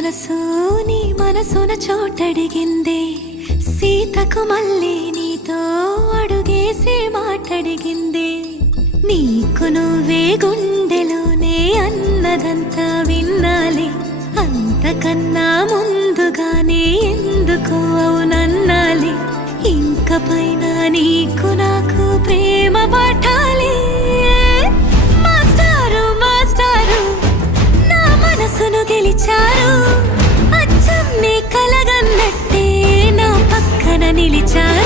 మనసు నీ మనసున చోటడిగిందే, సీతకు మళ్ళీ నీతో అడుగేసి మాటడిగిందే. నీకు నువ్వే గుండెలోనే అన్నదంతా విన్నాలే, అంతకన్నా ముందుగానే ఎందుకు అవునన్నాలే. ఇంక పైన నీకు నాకు ప్రేమ పాఠాలే. మాస్టారు మాస్టారు నా మనసును గెలిచారు, అచ్చం నీ కలగన్నట్టే నా పక్కన నిలిచారు.